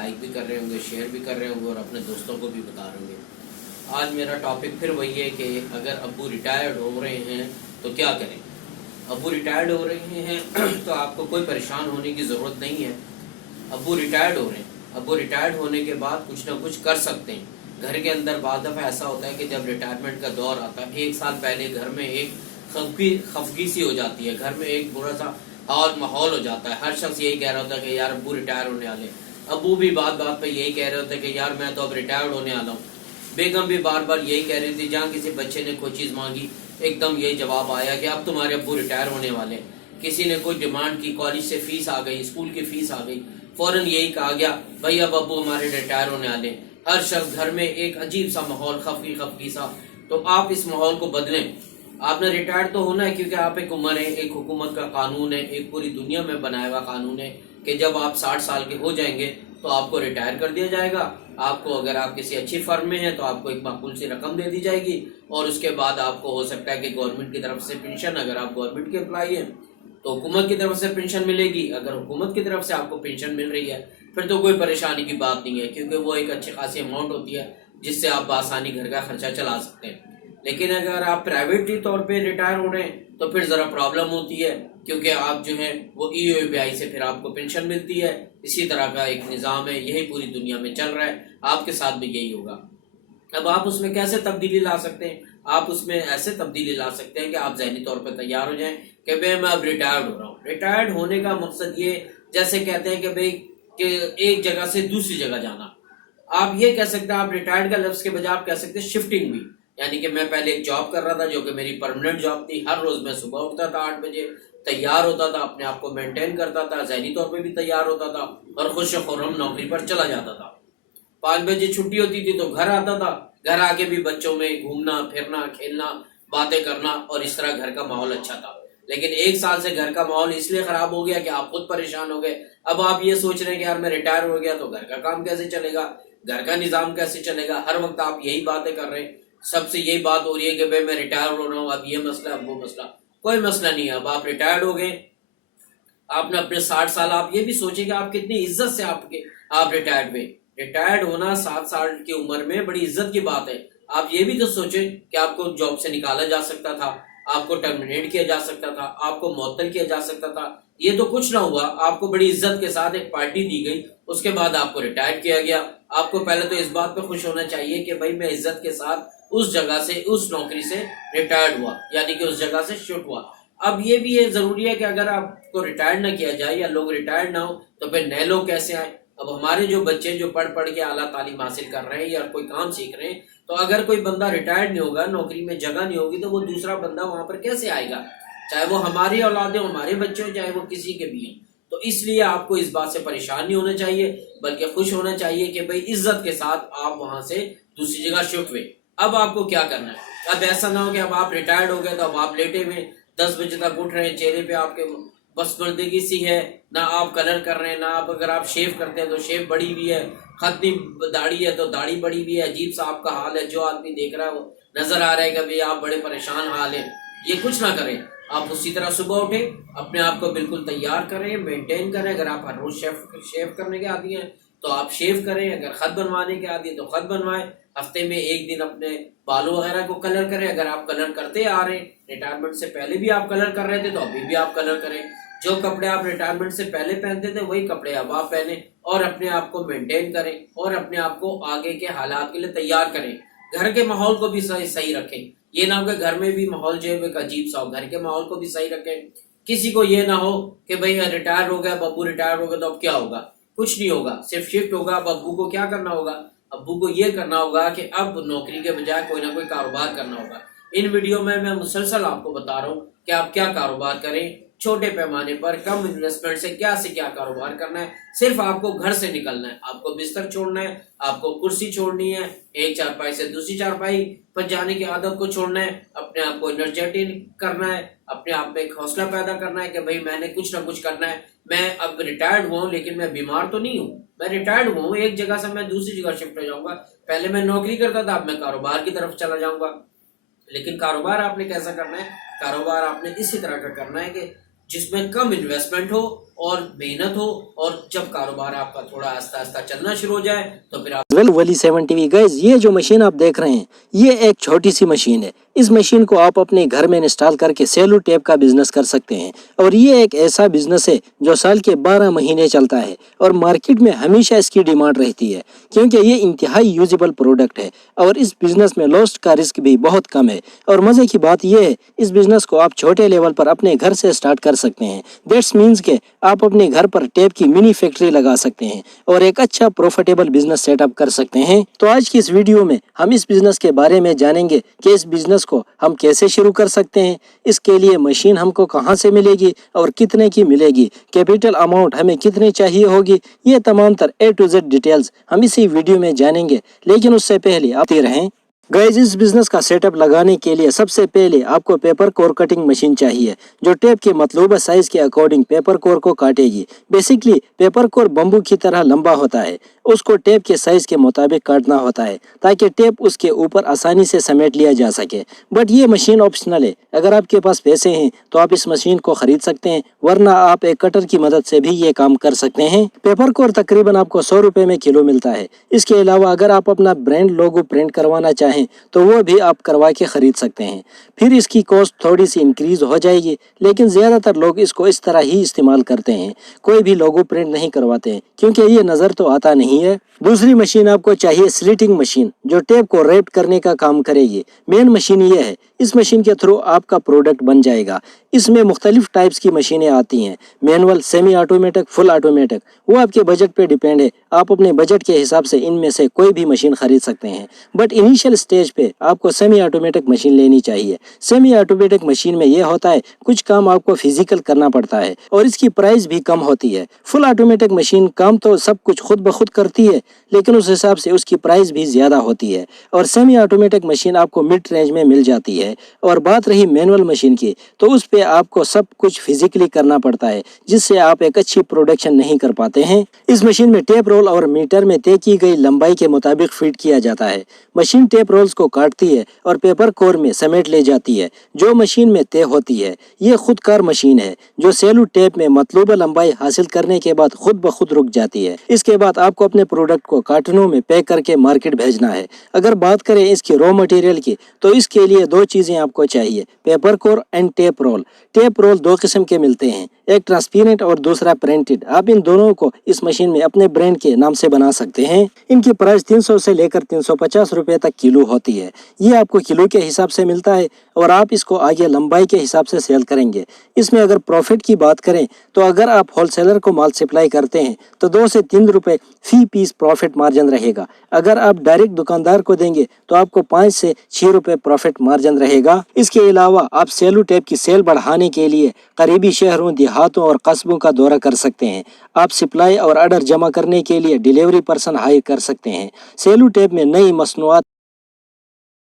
Like بھی کر رہے ہوں گے، شیئر بھی کر رہے ہوں گے اور اپنے دوستوں کو بھی بتا رہے ہوں گے۔ آج میرا ٹاپک پھر وہی ہے کہ اگر ابو ریٹائرڈ ہو رہے ہیں تو کیا کریں۔ ابو ریٹائرڈ ہو رہے ہیں تو آپ کو کوئی پریشان ہونے کی ضرورت نہیں ہے۔ ابو ریٹائرڈ ہو رہے ہیں، ابو ریٹائرڈ ہونے کے بعد کچھ نہ کچھ کر سکتے ہیں۔ گھر کے اندر بعض دفعہ ایسا ہوتا ہے کہ جب ریٹائرمنٹ کا دور آتا ہے، 1 سال پہلے گھر میں ایک خفگی سی ہو جاتی ہے، گھر میں ایک برا سا ماحول ہو جاتا ہے۔ ہر شخص یہی کہہ رہا ہوتا ہے کہ یار ابو ریٹائر ہونے والے، ابو بھی بات بات پہ یہی کہہ رہے ہوتے ہیں کہ یار میں تو اب ریٹائرڈ ہونے والا ہوں۔ بیگم بھی بار بار یہی کہہ رہی تھی، جہاں کسی بچے نے کوئی چیز مانگی ایک دم یہی جواب آیا کہ اب تمہارے ابو ریٹائر ہونے والے ہیں۔ کسی نے کوئی ڈیمانڈ کی، کالج سے فیس آ گئی، اسکول کی فیس آ گئی، فوراً یہی کہا گیا بھائی اب ابو ہمارے ریٹائر ہونے والے۔ ہر شخص گھر میں ایک عجیب سا ماحول، خفگی سا۔ تو آپ اس ماحول کو بدلیں۔ آپ نے ریٹائر تو ہونا ہے کیونکہ آپ ایک عمر ہے، ایک حکومت کا قانون ہے، ایک پوری دنیا میں بنایا ہوا قانون ہے کہ جب آپ 60 سال کے ہو جائیں گے تو آپ کو ریٹائر کر دیا جائے گا۔ آپ کو اگر آپ کسی اچھی فرم میں ہیں تو آپ کو ایک معقول سی رقم دے دی جائے گی، اور اس کے بعد آپ کو ہو سکتا ہے کہ گورنمنٹ کی طرف سے پینشن، اگر آپ گورنمنٹ کے امپلائی ہیں تو حکومت کی طرف سے پینشن ملے گی۔ اگر حکومت کی طرف سے آپ کو پینشن مل رہی ہے پھر تو کوئی پریشانی کی بات نہیں ہے، کیونکہ وہ ایک اچھی خاصی اماؤنٹ ہوتی ہے جس سے آپ بآسانی گھر کا خرچہ چلا سکتے ہیں۔ لیکن اگر آپ پرائیویٹلی طور پہ ریٹائر ہو رہے ہیں تو پھر ذرا پرابلم ہوتی ہے، کیونکہ آپ جو ہیں وہ EOPI سے پھر آپ کو پینشن ملتی ہے۔ اسی طرح کا ایک نظام ہے، یہی پوری دنیا میں چل رہا ہے، آپ کے ساتھ بھی یہی ہوگا۔ اب آپ اس میں کیسے تبدیلی لا سکتے ہیں؟ آپ اس میں ایسے تبدیلی لا سکتے ہیں کہ آپ ذہنی طور پہ تیار ہو جائیں کہ بھئی میں اب ریٹائرڈ ہو رہا ہوں۔ ریٹائرڈ ہونے کا مقصد یہ، جیسے کہتے ہیں کہ بھئی کہ ایک جگہ سے دوسری جگہ جانا۔ آپ یہ کہہ سکتے ہیں، آپ ریٹائرڈ کا لفظ کے بجائے آپ کہہ سکتے ہیں شفٹنگ بھی، یعنی کہ میں پہلے ایک جاب کر رہا تھا جو کہ میری پرماننٹ جاب تھی۔ ہر روز میں صبح اٹھتا تھا 8 بجے، تیار ہوتا تھا، اپنے آپ کو مینٹین کرتا تھا، ذہنی طور پہ بھی تیار ہوتا تھا اور خوش و خرم نوکری پر چلا جاتا تھا۔ 5 بجے چھٹی ہوتی تھی تو گھر آتا تھا، گھر آ کے بھی بچوں میں گھومنا پھرنا، کھیلنا، باتیں کرنا، اور اس طرح گھر کا ماحول اچھا تھا۔ لیکن 1 سال سے گھر کا ماحول اس لیے خراب ہو گیا کہ آپ خود پریشان ہو گئے۔ اب آپ یہ سوچ رہے ہیں کہ یار میں ریٹائر ہو گیا تو گھر کا کام کیسے چلے گا، گھر کا نظام کیسے چلے گا۔ ہر وقت آپ یہی باتیں کر رہے ہیں، سب سے یہی بات ہو رہی ہے کہ بھئی میں ریٹائر ہو رہا ہوں، اب یہ مسئلہ، اب وہ مسئلہ۔ کوئی مسئلہ نہیں ہے، اب آپ ریٹائرڈ ہو گئے۔ آپ نے اپنے 60 سال، آپ یہ بھی سوچیں کہ آپ کتنی عزت سے آپ ریٹائرڈ ہوئے۔ ریٹائرڈ ہونا 7 سال کی عمر میں بڑی عزت کی بات ہے۔ آپ یہ بھی تو سوچیں کہ آپ کو جاب سے نکالا جا سکتا تھا، آپ کو ٹرمینیٹ کیا جا سکتا تھا، آپ کو معطل کیا جا سکتا تھا۔ یہ تو کچھ نہ ہوا، آپ کو بڑی عزت کے ساتھ ایک پارٹی دی گئی، اس کے بعد آپ کو ریٹائر کیا گیا۔ آپ کو پہلے تو اس بات پہ خوش ہونا چاہیے کہ بھائی میں عزت کے ساتھ اس جگہ سے، اس نوکری سے ریٹائرڈ ہوا، یعنی کہ اس جگہ سے شفٹ ہوا۔ اب یہ بھی ضروری ہے کہ اگر آپ کو ریٹائر نہ کیا جائے یا لوگ ریٹائر نہ ہو تو پھر نئے لوگ کیسے آئیں۔ اب ہمارے جو بچے جو پڑھ کے اعلیٰ تعلیم حاصل کر رہے ہیں یا کوئی کام سیکھ رہے ہیں، تو اگر کوئی بندہ ریٹائرڈ نہیں ہوگا، نوکری میں جگہ نہیں ہوگی، تو وہ دوسرا بندہ وہاں پر کیسے آئے گا، چاہے وہ ہماری اولاد ہو، ہمارے بچے ہو، چاہے وہ کسی کے بھی ہیں۔ تو اس لیے آپ کو اس بات سے پریشان نہیں ہونا چاہیے، بلکہ خوش ہونا چاہیے کہ بھئی عزت کے ساتھ آپ وہاں سے دوسری جگہ شفٹ ہوئے۔ اب آپ کو کیا کرنا ہے؟ اب ایسا نہ ہو کہ اب آپ ریٹائرڈ ہو گئے تو اب آپ لیٹے ہوئے 10 بجے تک اٹھ رہے ہیں، چہرے پہ آپ کے بسمردگی سی ہے، نہ آپ کلر کر رہے ہیں، نہ آپ اگر آپ شیو کرتے ہیں تو شیو بڑی ہوئی ہے، ختنی داڑھی ہے تو داڑھی بڑی ہوئی ہے، عجیب سا آپ کا حال ہے۔ جو آدمی دیکھ رہا ہے وہ نظر آ رہا ہے کہ بھئی آپ بڑے پریشان حال ہیں۔ یہ کچھ نہ کریں، آپ اسی طرح صبح اٹھیں، اپنے آپ کو بالکل تیار کریں، مینٹین کریں۔ اگر آپ ہر روز شیو کرنے کے عادی ہیں تو آپ شیو کریں، اگر خط بنوانے کے عادی ہیں تو خط بنوائیں، ہفتے میں 1 دن اپنے بالوں وغیرہ کو کلر کریں۔ اگر آپ کلر کرتے آ رہے ہیں، ریٹائرمنٹ سے پہلے بھی آپ کلر کر رہے تھے تو ابھی بھی آپ کلر کریں۔ جو کپڑے آپ ریٹائرمنٹ سے پہلے پہنتے تھے وہی کپڑے اب آپ پہنیں، اور اپنے آپ کو مینٹین کریں اور اپنے آپ کو آگے کے حالات کے لیے تیار کریں۔ گھر کے ماحول کو بھی صحیح رکھیں، یہ نہ ہو کہ گھر میں بھی ماحول جو ہے ایک عجیب سا ہو۔ گھر کے ماحول کو بھی صحیح رکھیں، کسی کو یہ نہ ہو کہ بھئی ریٹائر ہو گیا، ابو ریٹائر ہو گیا تو اب کیا ہوگا، کچھ نہیں ہوگا، صرف شفٹ ہوگا۔ اب ابو کو کیا کرنا ہوگا؟ ابو کو یہ کرنا ہوگا کہ اب نوکری کے بجائے کوئی نہ کوئی کاروبار کرنا ہوگا۔ ان ویڈیو میں مسلسل آپ کو بتا رہا ہوں کہ آپ کیا کاروبار کریں، چھوٹے پیمانے پر کم انویسٹمنٹ سے کیا کاروبار کرنا ہے۔ صرف آپ کو گھر سے نکلنا ہے، آپ کو بستر چھوڑنا ہے، آپ کو کرسی چھوڑنی ہے، ایک چارپائی سے دوسری چارپائی پر جانے کی عادت کو چھوڑنا ہے، اپنے آپ کو انرجیٹک کرنا ہے، اپنے آپ میں ایک حوصلہ پیدا کرنا ہے کہ بھئی میں نے کچھ نہ کچھ کرنا ہے۔ میں اب ریٹائرڈ ہوا ہوں لیکن میں بیمار تو نہیں ہوں، میں ریٹائرڈ ہوا ہوں، ایک جگہ سے میں دوسری جگہ شفٹ ہو جاؤں گا۔ پہلے میں نوکری کرتا تھا، اب میں کاروبار کی طرف چلا جاؤں گا۔ لیکن کاروبار آپ نے کیسا کرنا ہے؟ کاروبار آپ نے اسی طرح کا کرنا ہے کہ جس میں کم انویسٹمنٹ ہو اور محنت ہو، اور جب کاروبار آپ کا تھوڑا آہستہ آہستہ چلنا شروع ہو جائے تو پھر آپ ولی 7 ٹی وی گائز، یہ جو مشین آپ دیکھ رہے ہیں یہ ایک چھوٹی سی مشین ہے۔ اس مشین کو آپ اپنے گھر میں انسٹال کر کے سیلو ٹیپ کا بزنس کر سکتے ہیں، اور یہ ایک ایسا بزنس ہے جو سال کے 12 مہینے چلتا ہے، اور مارکیٹ میں ہمیشہ اس کی ڈیمانڈ رہتی ہے کیونکہ یہ انتہائی یوزیبل پروڈکٹ ہے، اور اس بزنس میں لاسٹ کا رسک بھی بہت کم ہے۔ اور مزے کی بات یہ ہے اس بزنس کو آپ چھوٹے لیول پر اپنے گھر سے سٹارٹ کر سکتے ہیں۔ دیٹس مینز کہ آپ اپنے گھر پر ٹیپ کی منی فیکٹری لگا سکتے ہیں اور ایک اچھا پروفیٹیبل بزنس سیٹ اپ کر سکتے ہیں۔ تو آج کی اس ویڈیو میں ہم اس بزنس کے بارے میں جانیں گے کہ اس بزنس کو ہم کیسے شروع کر سکتے ہیں، اس کے لیے مشین ہم کو کہاں سے ملے گی اور کتنے کی ملے گی، کیپٹل اماؤنٹ ہمیں کتنے چاہیے ہوگی، یہ تمام تر A to Z ڈیٹیلز ہم اسی ویڈیو میں جانیں گے۔ لیکن اس سے پہلے آتے رہیں گائز، اس بزنس کا سیٹ اپ لگانے کے لیے سب سے پہلے آپ کو پیپر کور کٹنگ مشین چاہیے جو ٹیپ کے مطلوبہ سائز کے اکارڈنگ پیپر کور کو کاٹے گی۔ بیسکلی پیپر کور بمبو کی طرح لمبا ہوتا ہے، اس کو ٹیپ کے سائز کے مطابق کاٹنا ہوتا ہے تاکہ ٹیپ اس کے اوپر آسانی سے سمیٹ لیا جا سکے۔ بٹ یہ مشین آپشنل ہے، اگر آپ کے پاس پیسے ہیں تو آپ اس مشین کو خرید سکتے ہیں، ورنہ آپ ایک کٹر کی مدد سے بھی یہ کام کر سکتے ہیں۔ پیپر کور تقریباً آپ کو 100 روپے میں کلو ملتا ہے۔ اس کے علاوہ اگر آپ اپنا برانڈ لوگو پرنٹ کروانا چاہیں تو وہ بھی آپ کروا کے خرید سکتے ہیں، پھر اس کی کاسٹ تھوڑی سی انکریز ہو جائے گی، لیکن زیادہ تر لوگ اس کو اس طرح ہی استعمال کرتے ہیں، کوئی بھی لوگو پرنٹ نہیں کرواتے ہیں کیونکہ یہ نظر تو آتا نہیں ہے۔ دوسری مشین آپ کو چاہیے سلیٹنگ مشین جو ٹیپ کو ریپ کرنے کا کام کرے گی۔ مین مشین یہ ہے، اس مشین کے تھرو آپ کا پروڈکٹ بن جائے گا۔ اس میں مختلف ٹائپس کی مشینیں آتی ہیں، manual, semi automatic, full automatic, وہ آپ کے بجٹ پہ ڈیپینڈ ہے، آپ اپنے بجٹ کے حساب سے ان میں سے کوئی بھی مشین خرید سکتے ہیں۔ بٹ انیشیل سٹیج پہ آپ کو سیمی آٹومیٹک مشین لینی چاہیے۔ سیمی آٹومیٹک مشین میں یہ ہوتا ہے کچھ کام آپ کو فزیکل کرنا پڑتا ہے اور اس کی پرائس بھی کم ہوتی ہے۔ فل آٹومیٹک مشین کام تو سب کچھ خود بخود کرتی ہے، لیکن اس حساب سے اس کی پرائس بھی زیادہ ہوتی ہے، اور سیمی آٹومیٹک مشین آپ کو مڈ رینج میں مل جاتی ہے۔ اور بات رہی مینول مشین کی، تو اس پہ آپ کو سب کچھ فزیکلی کرنا پڑتا ہے، جس سے آپ ایک اچھی پروڈکشن نہیں کر پاتے ہیں۔ اس مشین میں ٹیپ رول اور میٹر میں طے کی گئی لمبائی کے مطابق فیڈ کیا جاتا ہے۔ مشین ٹیپ رولز کو کاٹتی ہے اور پیپر کور میں سمیٹ لے جاتی ہے جو مشین میں طے ہوتی ہے۔ یہ خود کار مشین ہے جو سیلو ٹیپ میں مطلوبہ لمبائی حاصل کرنے کے بعد خود بخود رک جاتی ہے۔ اس کے بعد آپ کو اپنے پروڈکٹ کو کارٹنوں میں پیک کر کے مارکیٹ بھیجنا ہے۔ اگر بات کریں اس کی را مٹیریل کی، تو اس کے لیے دو چیزیں آپ کو چاہیے، paper cover and tape roll. Tape roll دو قسم کے ملتے ہیں، ایک ٹرانسپیرنٹ اور دوسرا پرنٹڈ۔ آپ ان دونوں کو اس مشین میں اپنے برانڈ کے نام سے بنا سکتے ہیں۔ ان کی پرائس 300 سے لے کر 350 روپے تک کلو ہوتی ہے۔ یہ آپ کو کلو کے حساب سے ملتا ہے اور آپ اس کو آگے لمبائی کے حساب سے سیل کریں گے۔ اس میں اگر پروفٹ کی بات کریں تو اگر آپ ہول سیلر کو مال سپلائی کرتے ہیں تو 2 سے 3 روپے فی پیس پروفٹ مارجن رہے گا۔ اگر آپ ڈائریکٹ دکاندار کو دیں گے تو آپ کو 5 سے 6 روپے پروفٹ مارجن رہے گا۔ اس کے علاوہ آپ سیلو ٹیپ کی سیل بڑھانے کے لیے قریبی شہروں، دیہاتوں اور قصبوں کا دورہ کر سکتے ہیں۔ آپ سپلائی اور آرڈر جمع کرنے کے لیے ڈیلیوری پرسن ہائر کر سکتے ہیں۔ سیلو ٹیپ میں نئی مصنوعات